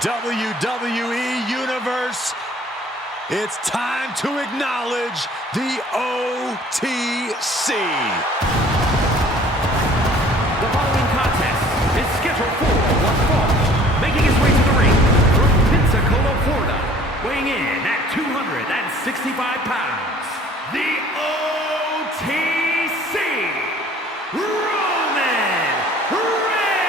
WWE Universe, it's time to acknowledge the OTC. The following contest is scheduled for one fall, making his way to the ring from Pensacola, Florida, weighing in at 265 pounds, the OTC, Roman Reigns!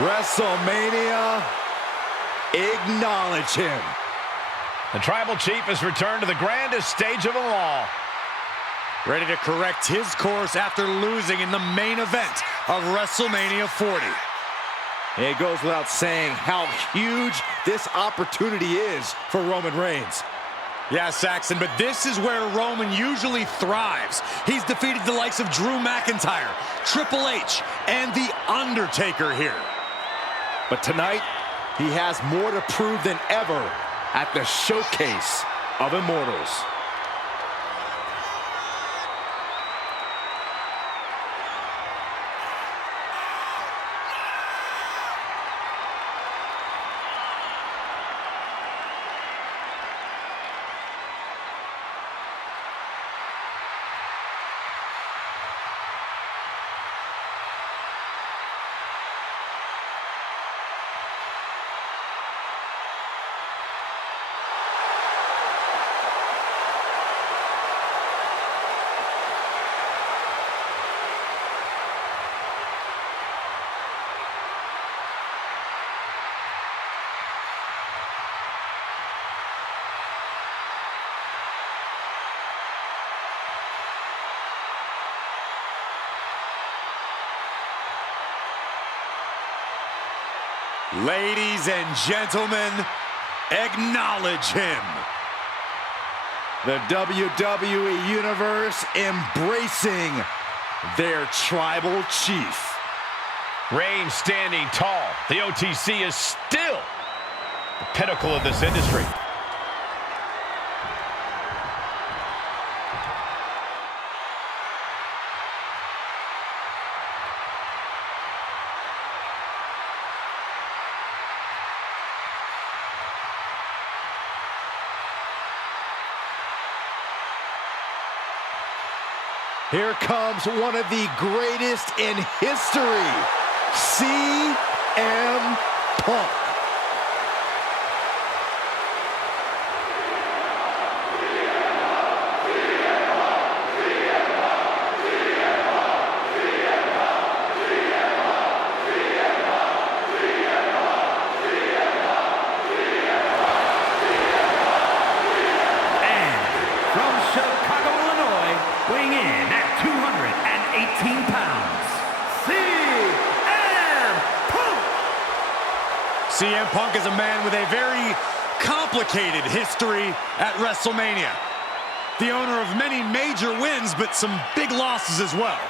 WrestleMania, acknowledge him. The Tribal Chief has returned to the grandest stage of them all. Ready to correct his course after losing in the main event of WrestleMania 40. It goes without saying how huge this opportunity is for Roman Reigns. Yeah, Saxon, but this is where Roman usually thrives. He's defeated the likes of Drew McIntyre, Triple H, and The Undertaker here. But tonight, he has more to prove than ever at the Showcase of Immortals. Ladies and gentlemen, acknowledge him. The WWE Universe embracing their Tribal Chief. Reigns standing tall. The OTC is still the pinnacle of this industry. Here comes one of the greatest in history, CM Punk. CM Punk is a man with a very complicated history at WrestleMania. The owner of many major wins, but some big losses as well.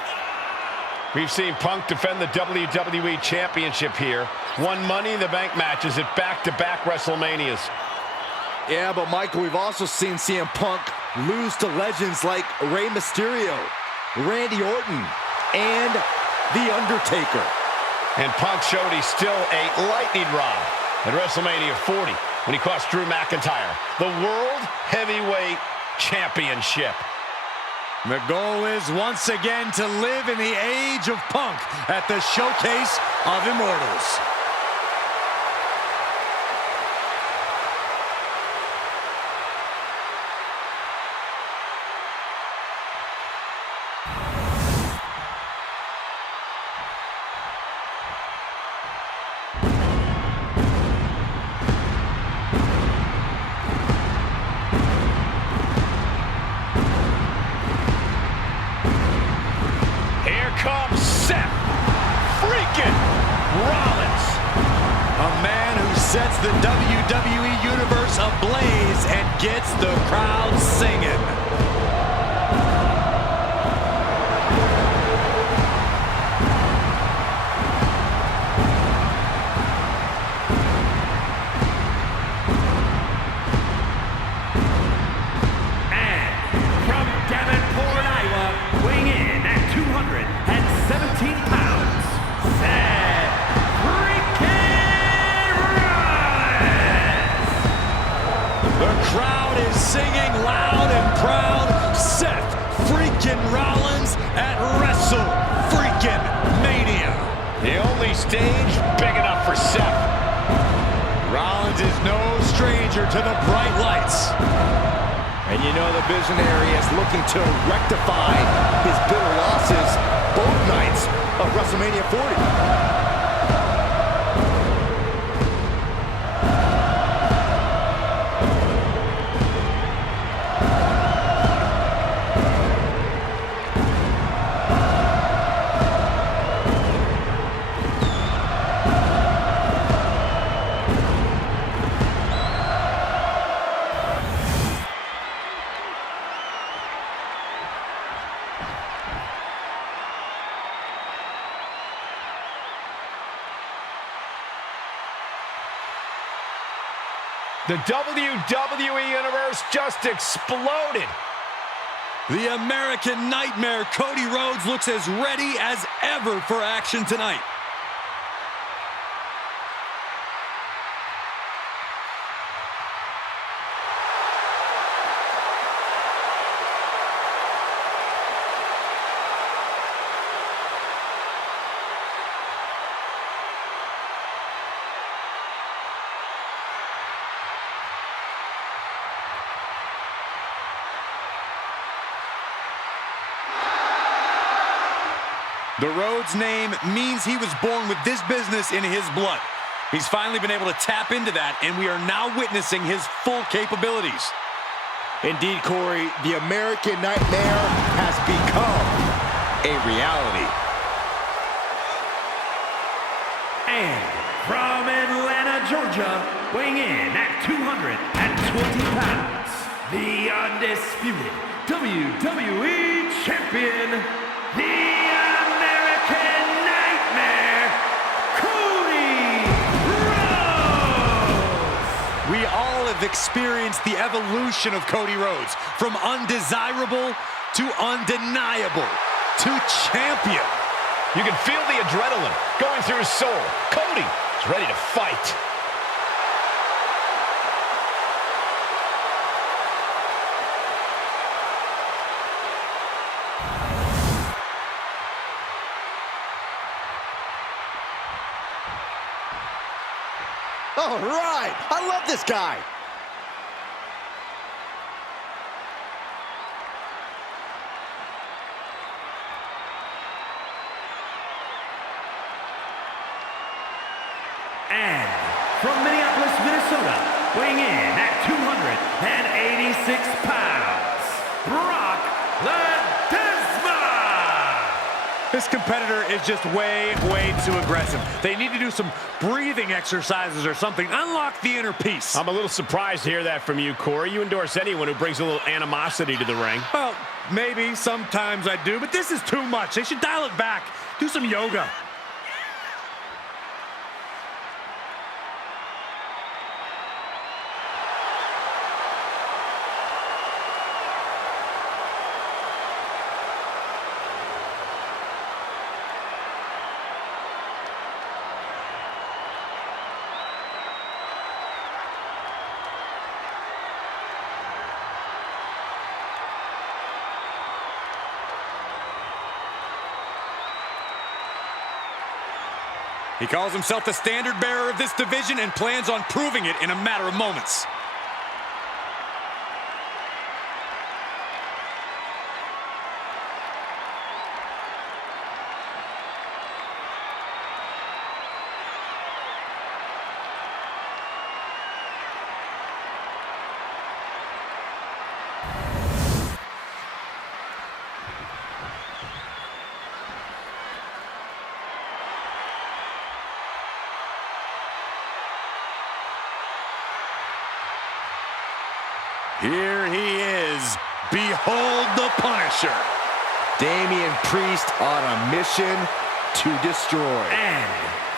We've seen Punk defend the WWE Championship here, won Money in the Bank matches at back-to-back WrestleManias. Yeah, but Michael, we've also seen CM Punk lose to legends like Rey Mysterio, Randy Orton, and The Undertaker. And Punk showed he's still a lightning rod at WrestleMania 40 when he cost Drew McIntyre the World Heavyweight Championship. The goal is once again to live in the age of Punk at the Showcase of Immortals. Comes Seth freaking Rollins. A man who sets the WWE Universe ablaze and gets the crowd singing. stage big enough for Seth. Rollins is no stranger to the bright lights. And you know the visionary is looking to rectify his bitter losses both nights of WrestleMania 40. The WWE Universe just exploded. The American Nightmare, Cody Rhodes, looks as ready as ever for action tonight. The Rhodes name means he was born with this business in his blood. He's finally been able to tap into that, and we are now witnessing his full capabilities. Indeed, Corey, the American Nightmare has become a reality. And from Atlanta, Georgia, weighing in at 220 pounds, the undisputed WWE Champion, the American Nightmare, Cody Rhodes! We all have experienced the evolution of Cody Rhodes, from undesirable to undeniable to champion. You can feel the adrenaline going through his soul. Cody is ready to fight. All right, I love this guy. And from Minneapolis, Minnesota, weighing in at 286 pounds, Brock Lesnar! This competitor is just way too aggressive. They need to do some breathing exercises or something. Unlock the inner peace. I'm a little surprised to hear that from you, Corey. You endorse anyone who brings a little animosity to the ring. Well, maybe sometimes I do, but this is too much. They should dial it back. Do some yoga. He calls himself the standard bearer of this division and plans on proving it in a matter of moments. Here he is. Behold the Punisher. Damian Priest on a mission to destroy. And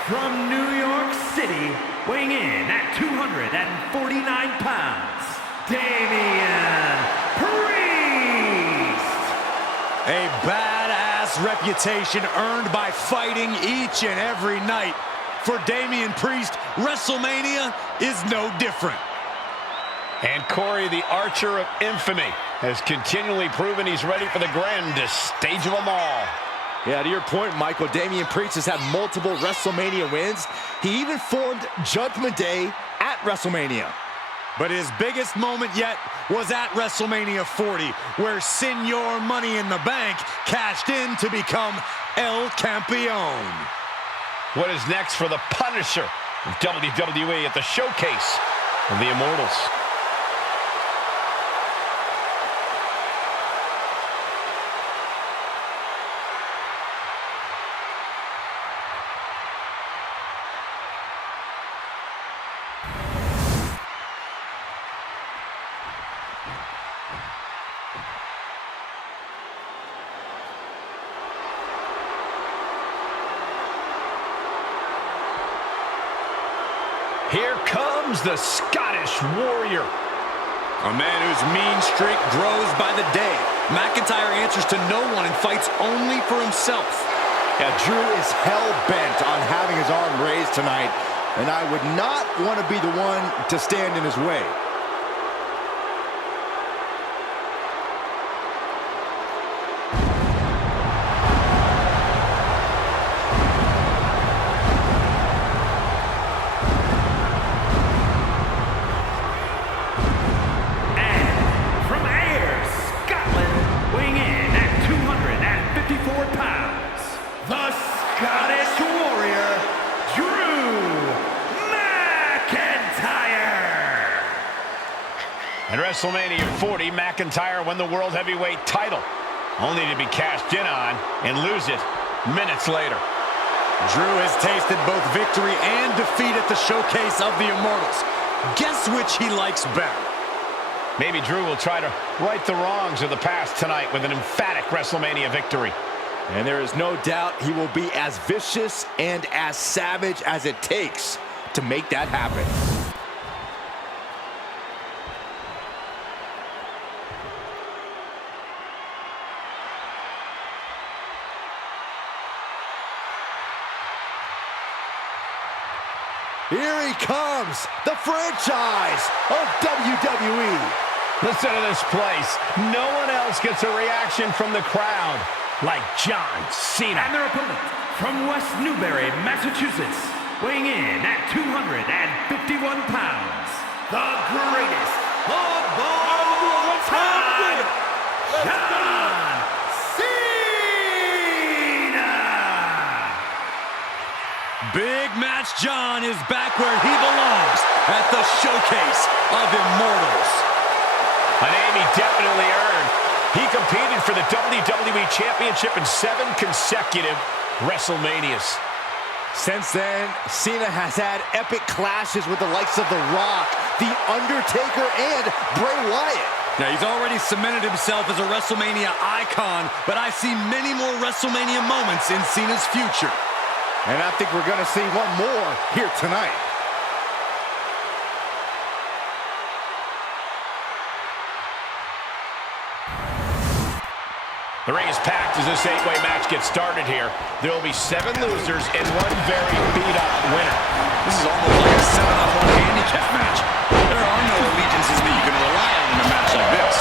from New York City, weighing in at 249 pounds, Damian Priest! A badass reputation earned by fighting each and every night. For Damian Priest, WrestleMania is no different. And Corey, the Archer of Infamy, has continually proven he's ready for the grandest stage of them all. Yeah, to your point, Michael, Damian Priest has had multiple WrestleMania wins. He even formed Judgment Day at WrestleMania. But his biggest moment yet was at WrestleMania 40, where Senor Money in the Bank cashed in to become El Campeon. What is next for the Punisher of WWE at the Showcase of the Immortals? Here comes the Scottish Warrior. A man whose mean streak grows by the day. McIntyre answers to no one and fights only for himself. Yeah, Drew is hell-bent on having his arm raised tonight, and I would not want to be the one to stand in his way. Scottish Warrior, Drew McIntyre. At WrestleMania 40, McIntyre won the World Heavyweight title, only to be cashed in on and lose it minutes later. Drew has tasted both victory and defeat at the Showcase of the Immortals. Guess which he likes better? Maybe Drew will try to right the wrongs of the past tonight with an emphatic WrestleMania victory. And there is no doubt he will be as vicious and as savage as it takes to make that happen. Here he comes, the franchise of WWE. Listen to this place. No one else gets a reaction from the crowd like John Cena. And their opponent from West Newbury, Massachusetts, weighing in at 251 pounds, the greatest of all time, John Cena! Big Match John is back where he belongs at the Showcase of Immortals. A name he definitely earned. He competed for the WWE Championship in 7 consecutive WrestleManias. Since then, Cena has had epic clashes with the likes of The Rock, The Undertaker, and Bray Wyatt. Now, he's already cemented himself as a WrestleMania icon, but I see many more WrestleMania moments in Cena's future. And I think we're going to see one more here tonight. The ring is packed as this 8-way match gets started here. There will be 7 losers and 1 very beat-up winner. This is almost like a 7-on-1 handicap match. There are no allegiances that you can rely on in a match like this.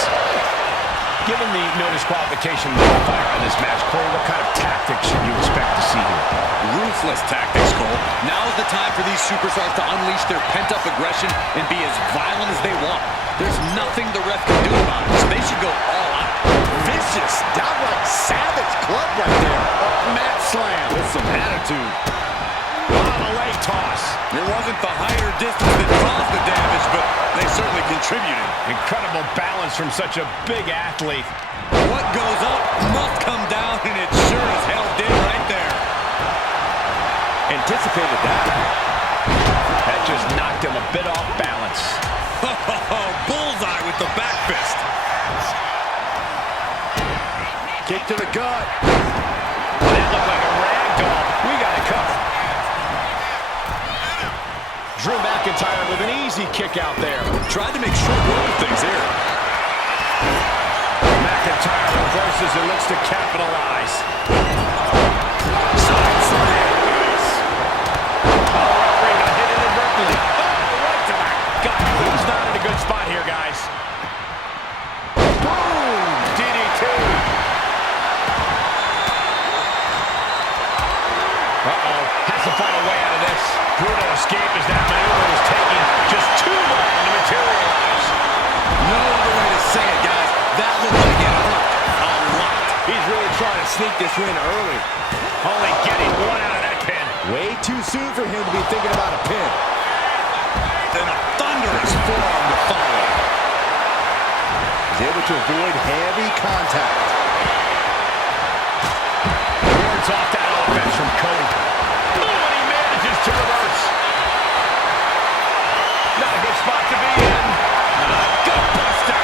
Given the no disqualification modifier on this match, Corey, what kind of tactics should you expect to see here? Ruthless tactics, Cole. Now is the time for these superstars to unleash their pent-up aggression and be as violent as they want. There's nothing the ref can do about it, so they should go all out. Vicious, downright savage club right there. Mat slam with some attitude. On a leg toss. It wasn't the higher distance that caused the damage, but they certainly contributed. Incredible balance from such a big athlete. What goes up must come down, and it sure as hell did right there. Anticipated that. That just knocked him a bit off balance. Bullseye with the back fist. Kick to the gut. That looked like a rag doll. We got it covered. Drew McIntyre with an easy kick out there. Tried to make short work of things here. McIntyre reverses and looks to capitalize. Side slam. Oh, referee got hit inadvertently. Oh, right to the gut. He's not in a good spot here, guys. Boom! DDT. to sneak this win early. Only getting one out of that pin. Way too soon for him to be thinking about a pin. Then a thunderous forearm to follow. He's able to avoid heavy contact. Wards off that offense from Cody. Oh, and he manages to reverse. Not a good spot to be in. Gut buster.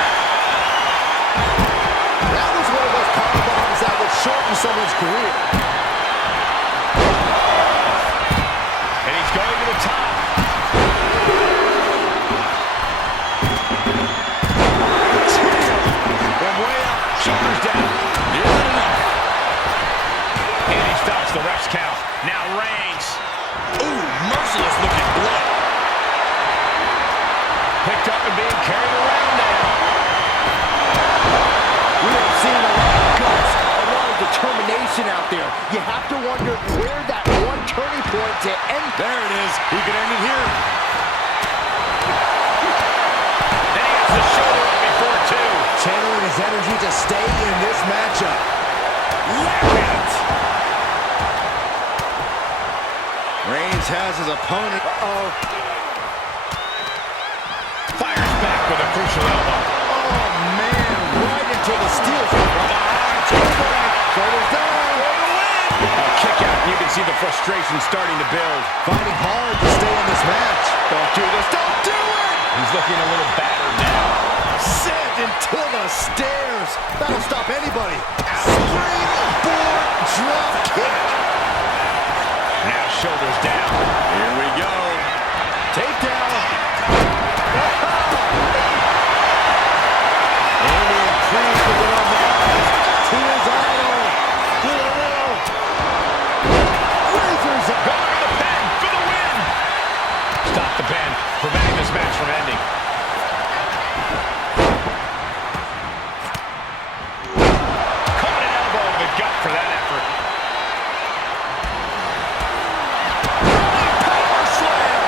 That was one of those power bombs that would shorten someone's career. And he's going to the top. From way up, shoulders down. Not enough. And he stops the ref's count. Now Reigns. Ooh, merciless looking blood. Picked up and being carried around now. We have seen a lot of guts, a lot of determination out there. You have to wonder where that one turning point to end. There it is. He could end it here. And he has the shoulder up before two. Channeling his energy to stay in this matchup. Lariat! Reigns has his opponent. Fires back with a crucial elbow. Oh, man. Right into the steel. Shoulders down. A kick out, and you can see the frustration starting to build. Fighting hard to stay in this match. Don't do this. Don't do it! He's looking a little battered now. Sent into the stairs. That'll stop anybody. Springboard drop kick. Now shoulders down. Here we go. Takedown. Damian Priest with an homage to his idol. With a little razors it. Going to the pen for the win. Stop the pen, preventing this match from ending. Caught an elbow in the gut for that effort. Power slam.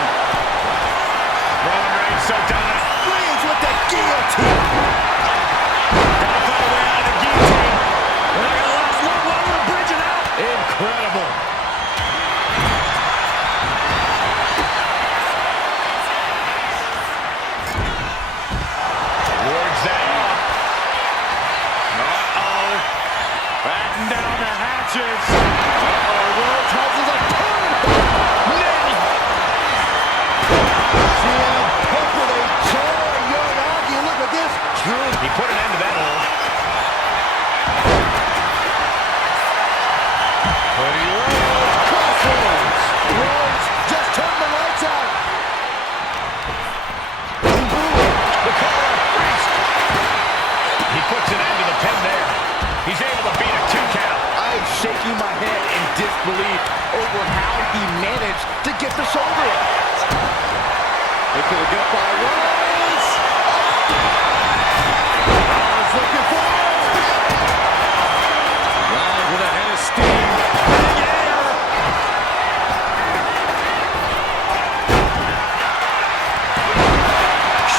Roman Reigns so dominant. Reigns with the guillotine. Gotta find a way out of the guillotine. They're not gonna last long while we're bridging out. Incredible. Wards that off. Batten down the hatches. Rhodes has his opponent. Nailed. CM Punk with a joy. Young look at this. Drew. He put an end to that hole. Cody Rhodes. Crossroads. Rhodes just turned the lights out. The collar of Priest. He puts an end to the pin there. He's able to beat a 2 count. I'm shaking my head in disbelief over how he managed to get the shoulder up. Look at the gut by Rhodes. Rhodes looking for it. Rhodes with a head of steam. Big air.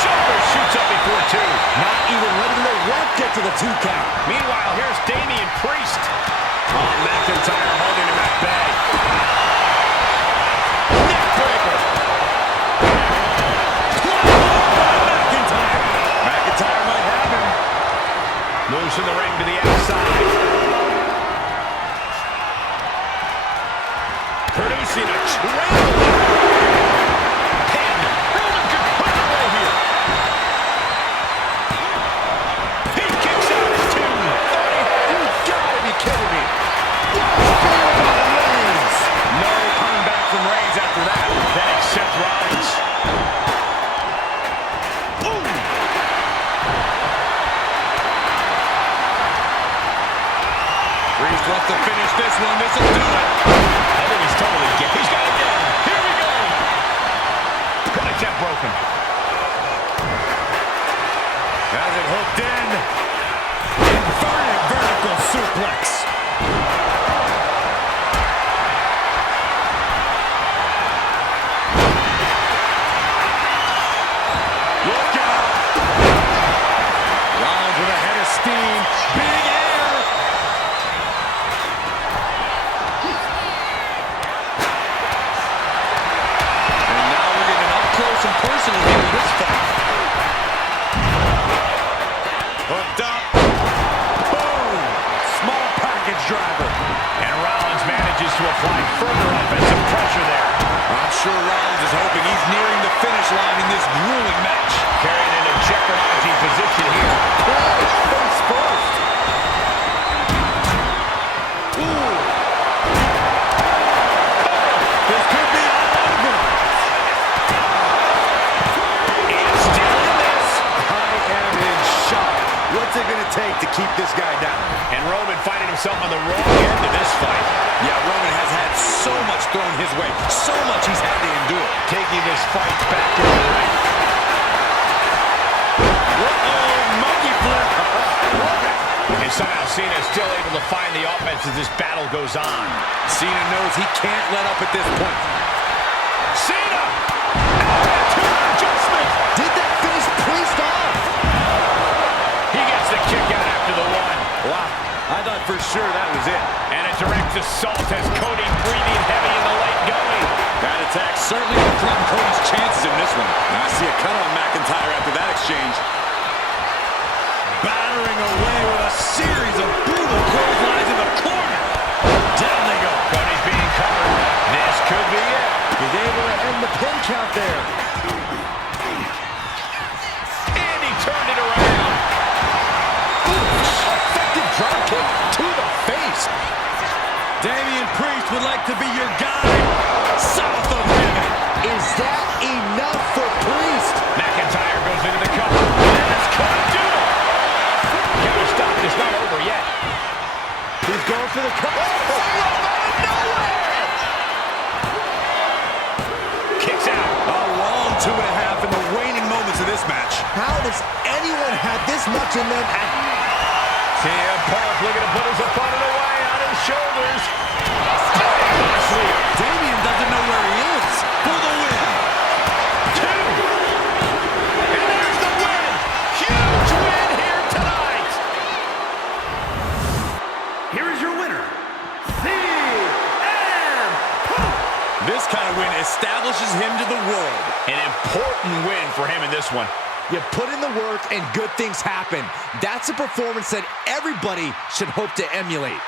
Shoulder shoots up before 2. Not even letting the ref get to the 2 count. Meanwhile, here's Damian Priest. Oh, McIntyre holding him at bay. Neckbreaker. McIntyre might have him. Moves from the ring to the outside. Producing a traveling pin. Roman could put it away here. He kicks out at 2. You gotta be kidding me. Reigns. No coming back from Reigns after that. Then it's Seth Rollins. Priest wants to finish this one. This will do it. I think he's totally get. He's got it down. Here we go. Contact broken. Has it hooked in. Inverted vertical suplex. Look out. Rollins with a head of steam. Big air. applying further offensive pressure there. I'm sure Rollins is hoping he's nearing the finish line in this grueling match. Carrying into jeopardizing position here. Face first. Ooh. This could be all over. It's still in this. I am in shock. What's it going to take to keep this guy down? And Roman finding himself on the wrong end of this fight. Yeah, Roman has had so much thrown his way. So much he's had to endure. Taking this fight back to the ring. Uh-oh, monkey flip. And somehow Cena is still able to find the offense as this battle goes on. Cena knows he can't let up at this point. Cena! Adjustment! Did that finish Priest off? He gets the kick out after the one. Wow, I thought for sure that was it. And a direct assault has Cody breathing heavy in the late going. That attack certainly will threaten Cody's chances in this one. And I see a cut on McIntyre after that exchange. Battering away with a series of brutal clotheslines in the corner. Down they go. Cody's being covered. This could be it. He's able to end the pin count there. And he turned it around. Effective drop kick to the face. Damian Priest would like to be your guy. South of heaven. Is that enough for Priest? McIntyre goes into the cover. That's gonna do it. Counter stop is not over yet. He's going for the cover. Kicks out. A long 2.5 in the waning moments of this match. How does anyone have this much in them at... CM Punk looking to put his opponent away on his shoulders. Damian doesn't know where he is. For the win. 2. And there's the win. Huge win here tonight. Here is your winner, CM Punk. This kind of win establishes him to the world. An important win for him in this one. You put in the work and good things happen. That's a performance that everybody should hope to emulate.